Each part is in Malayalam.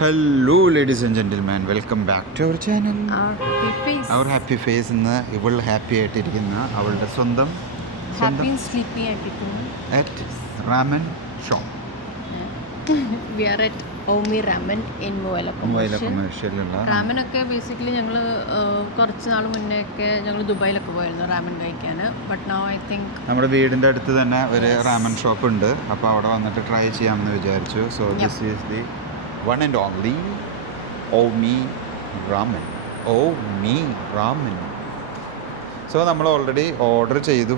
Hello ladies and gentleman, welcome back to our channel. Our happy face ഇന്ന് ഇവൾ ഹാപ്പി ആയിട്ടിരിക്കുന്ന അവളുടെ സ്വന്തം at ramen shop. We are at Omi Ramen in Muella Commercial. റാമനൊക്കെ ബേസിക്കലി ഞങ്ങൾ കുറച്ച് നാൾ മുന്നേ ഒക്കെ ഞങ്ങൾ ദുബായിലൊക്കെ പോയിരുന്നു റാമൻ കഴിക്കാൻ. ബട്ട് നൗ ഐ തിങ്ക് നമ്മുടെ വീടിൻ്റെ അടുത്ത് തന്നെ ഒരു റാമൻ ഷോപ്പ് ഉണ്ട്. അപ്പോൾ അവിടെ വന്നിട്ട് ട്രൈ ചെയ്യാമെന്ന് വിചാരിച്ചു. So this is the one and only Omi ramen. Omi ramen. So നമ്മൾ ഓൾറെഡി ഓർഡർ ചെയ്ത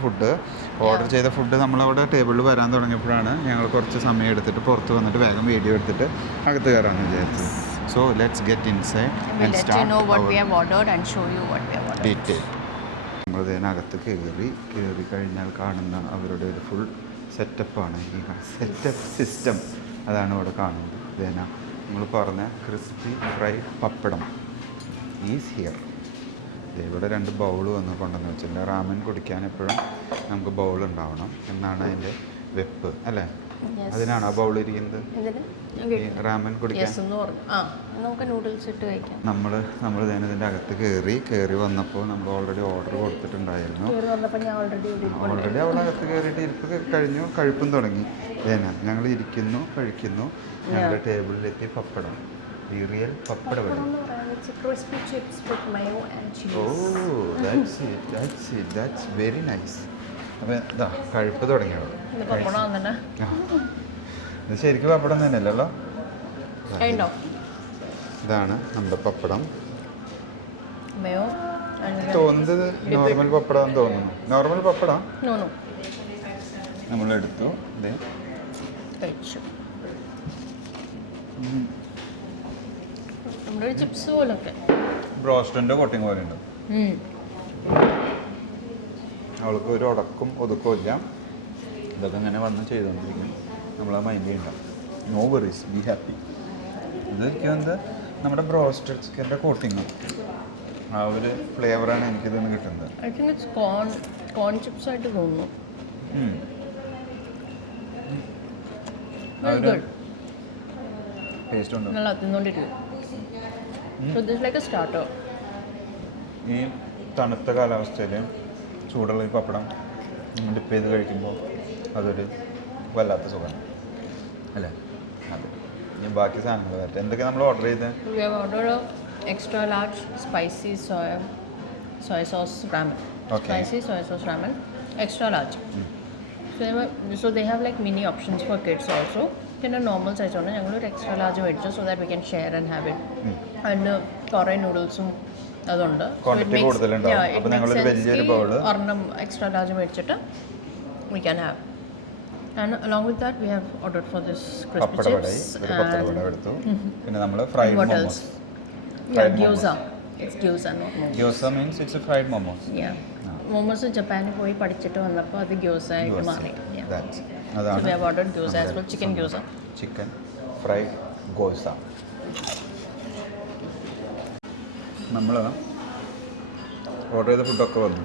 ഫുഡ് നമ്മളവിടെ ടേബിളിൽ വരാൻ തുടങ്ങിയപ്പോഴാണ് ഞങ്ങൾ കുറച്ച് സമയം എടുത്തിട്ട് പുറത്ത് വന്നിട്ട് വേഗം വീഡിയോ എടുത്തിട്ട് അകത്ത് കയറാമെന്ന് വിചാരിച്ചത്. So let's get inside and start detail. നമ്മൾ ഇതിനകത്ത് കയറി കഴിഞ്ഞാൽ കാണുന്ന അവരുടെ ഒരു ഫുൾ സെറ്റപ്പാണ്. ഈ സെറ്റപ്പ് സിസ്റ്റം അതാണ് ഇവിടെ കാണുന്നത്. ഇതേന നമ്മൾ പറഞ്ഞ crispy fry pappadam is here. ഇവിടെ 2 ബൗൾ വന്ന് കൊണ്ടുവന്ന് വെച്ചില്ല. റാമൻ കുടിക്കാൻ എപ്പോഴും നമുക്ക് ബൗൾ ഉണ്ടാവണം എന്നാണ് അതിൻ്റെ വെപ്പ് അല്ലേ? അതിനാണ് ആ ബൗൾ ഇരിക്കുന്നത്. റാമൻ കുടിക്കാൻ നമ്മൾ ഇതിൻ്റെ അകത്ത് കയറി വന്നപ്പോൾ നമ്മൾ ഓൾറെഡി ഓർഡർ കൊടുത്തിട്ടുണ്ടായിരുന്നു. ഓൾറെഡി അവിടെ അകത്ത് കയറിയിട്ട് ഇരിപ്പ് കഴിഞ്ഞു, കഴിപ്പും തുടങ്ങി. ഞങ്ങൾ ഇരിക്കുന്നു, കഴിക്കുന്നു. ഞങ്ങളുടെ ടേബിളിലെത്തി പപ്പടം, ഈ real pappada vada. That's very nice. അപ്പോൾ ഇതാ കഴിപ്പ് തുടങ്ങിയോ? ഇത് ശരിക്കും പപ്പടം തന്നെയല്ലോ. ഇതാണ് നമ്മുടെ പപ്പടം. തോന്നുന്നത് നോർമൽ പപ്പടം തോന്നുന്നു. നോർമൽ പപ്പടം നമ്മളെടുത്തു. ബ്രോസ്റ്ററിൻ്റെ കോട്ടിങ് പോലെ ഉണ്ട്. അവൾക്ക് ഒരു ഉടക്കും ഒതുക്കവും ഇല്ല. ഇതൊക്കെ ഇങ്ങനെ വന്ന് ചെയ്തുകൊണ്ടിരിക്കും. നമ്മളാ മൈൻഡ് ചെയ്യണ്ട. No worries, be happy. ഇത് എനിക്ക് വന്നത് നമ്മുടെ ബ്രോസ്റ്റഡ് ചിക്കൻ്റെ കോട്ടിങ്, ആ ഒരു ഫ്ലേവറാണ് എനിക്കിത് കിട്ടുന്നത്. ടേസ്റ്റ് ഉണ്ട്. ഈ തണുത്ത കാലാവസ്ഥയിൽ ചൂടുള്ള ഈ പപ്പടം ഡിപ്പ് ചെയ്ത് കഴിക്കുമ്പോൾ അതൊരു വല്ലാത്ത സുഖമാണ് അല്ലേ? അതെ. ഇനി ബാക്കി സാധനങ്ങൾ വരട്ടെ. എന്തൊക്കെ നമ്മൾ ഓർഡർ ചെയ്തത്? Extra large spicy soy sauce ramen. Spicy soy sauce ramen, extra large. So they have like mini options for kids also. പിന്നെ നോർമൽ സൈസ് ഉണ്ട്. ഞങ്ങളൊരു എക്സ്ട്രാ ലാർജ് മേടിച്ചു so that we can share and have it. And കുറേ നൂഡിൽസും അതുണ്ട്. ഒരെണ്ണം എക്സ്ട്രാ ലാർജ് മേടിച്ചിട്ട് we can have. And along with that we have ordered for this crispy chips. പിന്നെ നമ്മൾ fried momos. Gyoza. It's gyoza, not momos. Gyoza means it's a fried momos. Yeah. Momos ജപ്പാനിൽ പോയി പഠിച്ചിട്ട് വന്നപ്പോൾ അത് gyoza ആയിട്ട് മാറി. അതാണ്. So we have ordered gyoza as well, chicken gyoza. Chicken fried gyoza. നമ്മൾ ഓർഡർ ചെയ്ത ഫുഡൊക്കെ വന്നു.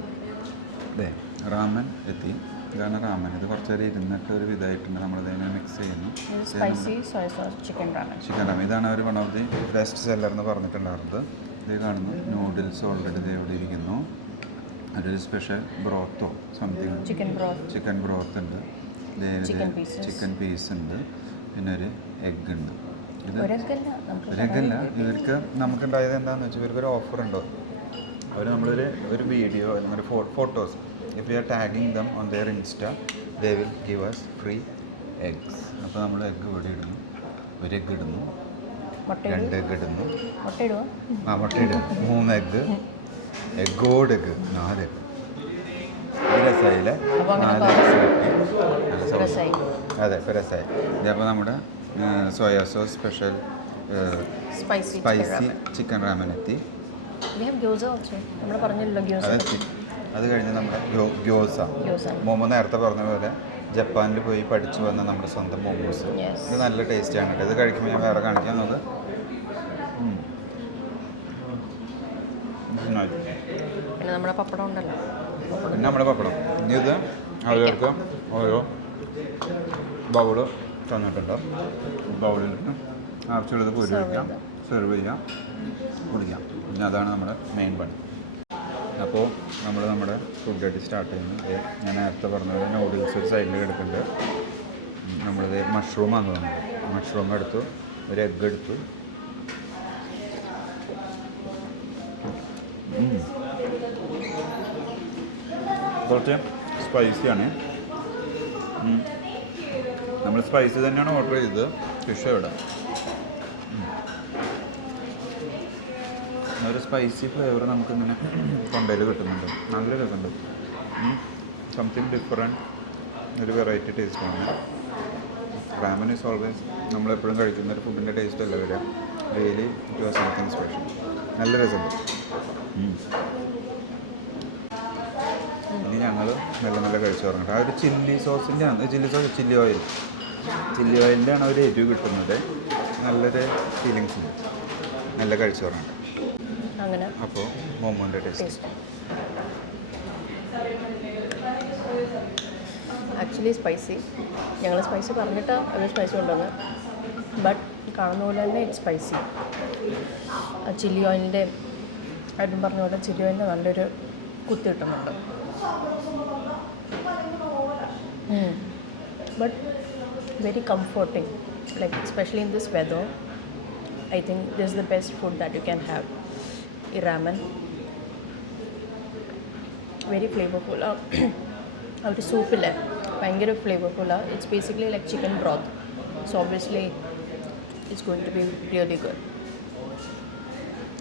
അതെ, റാമൻ എത്തി. ഇതാണ് റാമൻ. ഇത് കുറച്ച് നേരം ഇരുന്നിട്ട് ഒരു വിധമായിട്ടുണ്ട്. നമ്മളിതിനെ മിക്സ് ചെയ്യുന്നു. Spicy soy sauce chicken ramen. ഇതാണ് അവർ one of the best seller എന്ന് പറഞ്ഞിട്ടുണ്ടായിരുന്നത്. ഇത് കാണുന്നു. നൂഡിൽസ് ഓൾറെഡി ഇത് എവിടെ ഇരിക്കുന്നു. അതൊരു സ്പെഷ്യൽ ബ്രോത്തോ സംതിങ്, ചിക്കൻ ബ്രോത്ത് ഉണ്ട്. ചിക്കൻ പീസ് ഉണ്ട്. പിന്നെ ഒരു എഗ് ഉണ്ട്. ഇത് ഒരെഗ്ഗല്ല. ഇവർക്ക് നമുക്കുണ്ടായത് എന്താണെന്ന് വെച്ചാൽ ഇവർക്കൊരു ഓഫർ ഉണ്ടോ. അവർ നമ്മളൊരു വീഡിയോ അല്ലെങ്കിൽ photos, if we are tagging them on their Insta, they will give us free eggs. അപ്പോൾ നമ്മൾ എഗ്ഗ് ഇവിടെ ഇടുന്നു. ഒരു എഗ്ഗ് ഇടുന്നു, 2 എഗ്ഗ് ഇടുന്നു, മുട്ട ഇടുന്നു, 3 എഗ്ഗ്, എഗ്ഗോട് എഗ്ഗ്, 4 എഗ്ഗ്. രസമായില്ലേ? 4 രസമായി. അതെ, ഇപ്പോൾ രസമായി. ഇതപ്പോൾ നമ്മുടെ soya sauce special spicy chicken ramen എത്തി. അത് കഴിഞ്ഞ് നമ്മുടെ ഗ്യോസ. മോമോ നേരത്തെ പറഞ്ഞ പോലെ ജപ്പാനിൽ പോയി പഠിച്ചു വന്ന നമ്മുടെ സ്വന്തം മോമോസ്. ഇത് നല്ല ടേസ്റ്റിയാണ് കേട്ടോ. ഇത് കഴിക്കുമ്പോൾ ഞാൻ വേറെ കാണിക്കാൻ നോക്ക്. പിന്നെ നമ്മുടെ പപ്പടം ഉണ്ടല്ലോ. പിന്നെ നമ്മുടെ പപ്പടം. ഇനി ഇത് അവർക്ക് ഓരോ ബൗള് തന്നിട്ടുണ്ട്. ബൗളിൽ ആവശ്യമുള്ളത് പോയി Serve കഴിക്കാം, ചെയ്താൽ. സെർവ് ചെയ്യാം, കുടിക്കാം. പിന്നെ അതാണ് നമ്മുടെ മെയിൻ പണി. അപ്പോൾ നമ്മൾ നമ്മുടെ ഫുഡ് ആയിട്ട് സ്റ്റാർട്ട് ചെയ്യുന്നത് ഞാൻ നേരത്തെ പറഞ്ഞ പോലെ നൂഡിൽസ് ഒരു സൈഡിൽ കിടക്കുന്നുണ്ട്. നമ്മളിത് മഷ്റൂമാണ് വന്നത്. മഷ്റൂം എടുത്തു, ഒരു എഗ്ഗ് എടുത്തു. കുറച്ച് സ്പൈസിയാണ്. നമ്മൾ സ്പൈസി തന്നെയാണ് ഓർഡർ ചെയ്തത്. ഫിഷ് ഇവിടെ ഒരു സ്പൈസി ഫ്ലേവർ നമുക്കിങ്ങനെ തൊണ്ടയിൽ കിട്ടുന്നുണ്ട്. നല്ല രസമുണ്ട്. സംതിങ് ഡിഫറെൻറ്റ്, ഒരു വെറൈറ്റി ടേസ്റ്റാണ്. റാമൻ ഈസ് ഓൾവേസ് നമ്മളെപ്പോഴും കഴിക്കുന്ന ഒരു ഫുഡിൻ്റെ ടേസ്റ്റ് അല്ല വരിക. Really it was something special. നല്ല രസമുണ്ട്. ഇനി ഞങ്ങൾ നല്ല നല്ല കഴിച്ചു തുടങ്ങട്ടെ. ആ ഒരു ചില്ലി സോസിൻ്റെ ചില്ലി ഓയിലിൻ്റെ ആണ് ഒരു എരിവ് കിട്ടുന്നത്. നല്ലൊരു ഫീലിങ്സ് ഉണ്ട്. നല്ല കഴിച്ചു തുടങ്ങട്ടെ. അങ്ങനെ അപ്പോൾ മോമോൻ്റെ ടേസ്റ്റ് ആക്ച്വലി സ്പൈസി. ഞങ്ങൾ സ്പൈസി പറഞ്ഞിട്ട് ഒരു സ്പൈസി കൊണ്ടുവന്ന്, ബട്ട് കാണുന്ന പോലെ തന്നെ ഇറ്റ് സ്പൈസി. ചില്ലി ഓയിലിൻ്റെ ആയിട്ടും പറഞ്ഞ പോലെ ചില്ലി ഓയിലിൻ്റെ നല്ലൊരു കുത്തി കിട്ടുന്നുണ്ട്. But very comforting, like especially in this whether. I think this is the best food that you can have. ഈ ramen very flavorful. ആ ഒരു സൂപ്പില്ലേ ഭയങ്കര ഫ്ലേവർഫുള്ളാണ്. It's basically like chicken broth. So obviously it's going to be really good.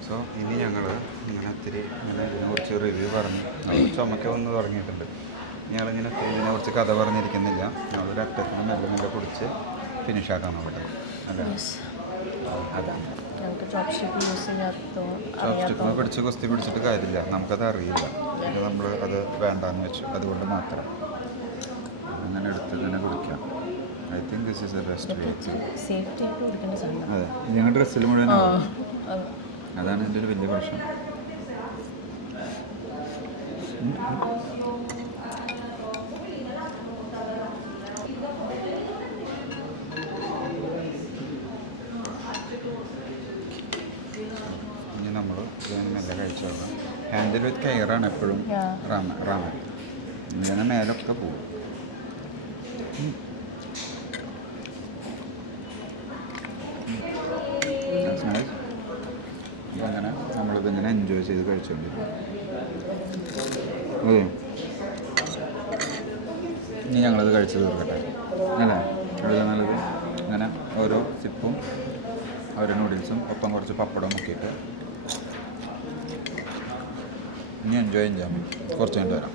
So ഇനി ഞങ്ങൾ ഇങ്ങനെ ഇതിനെക്കുറിച്ച് റിവ്യൂ പറഞ്ഞ് ചുമക്ക വന്ന് തുടങ്ങിയിട്ടുണ്ട്. ഞങ്ങളിങ്ങനെ ഇതിനെക്കുറിച്ച് കഥ പറഞ്ഞിരിക്കുന്നില്ല. ഞങ്ങളൊരു അറ്റത്തിന് മെല്ലെ മെല്ലെ കുടിച്ച് ഫിനിഷ് ആക്കാൻ നോക്കട്ടെ. അല്ലേ? അതെ. ഞങ്ങൾക്ക് ചോപ്സ്റ്റിക്ക് യൂസ് ചോപ്സ്റ്റിക്കിനെ പിടിച്ച് കുസ്തി പിടിച്ചിട്ട് കാര്യമില്ല. നമുക്കത് അറിയില്ല. പിന്നെ നമ്മൾ അത് വേണ്ടാന്ന് വെച്ചു. അതുകൊണ്ട് മാത്രം അങ്ങനെ എടുത്ത് തന്നെ കുടിക്കാം. I think this is the best way. Safety ആയിട്ട് കൊടുക്കേണ്ട സാധനം. അതെ, ഞങ്ങൾ ഡ്രസ്സിൽ മുഴുവൻ അതാണ് എൻ്റെ ഒരു വലിയ പ്രശ്നം. ഇനി നമ്മൾ മെല്ലെ കഴിച്ചോളാം. ഹാൻഡിൽ വിത്ത് കെയറാണ് എപ്പോഴും റാമൻ. ഇങ്ങനെ മേലൊക്കെ പോകും. അപ്പം അങ്ങനെ നമ്മളിതിങ്ങനെ എൻജോയ് ചെയ്ത് കഴിച്ചുകൊണ്ടിരിക്കും. അതെ, ഇനി ഞങ്ങളത് കഴിച്ച് തീർക്കട്ടെ അല്ലേ? വളരെ നല്ലത്. അങ്ങനെ ഓരോ സിപ്പും ഓരോ നൂഡിൽസും ഒപ്പം കുറച്ച് പപ്പടം മുക്കിയിട്ട് ഇനി എൻജോയ് ചെയ്യാം. കുറച്ച് കഴിഞ്ഞിട്ട് വരാം.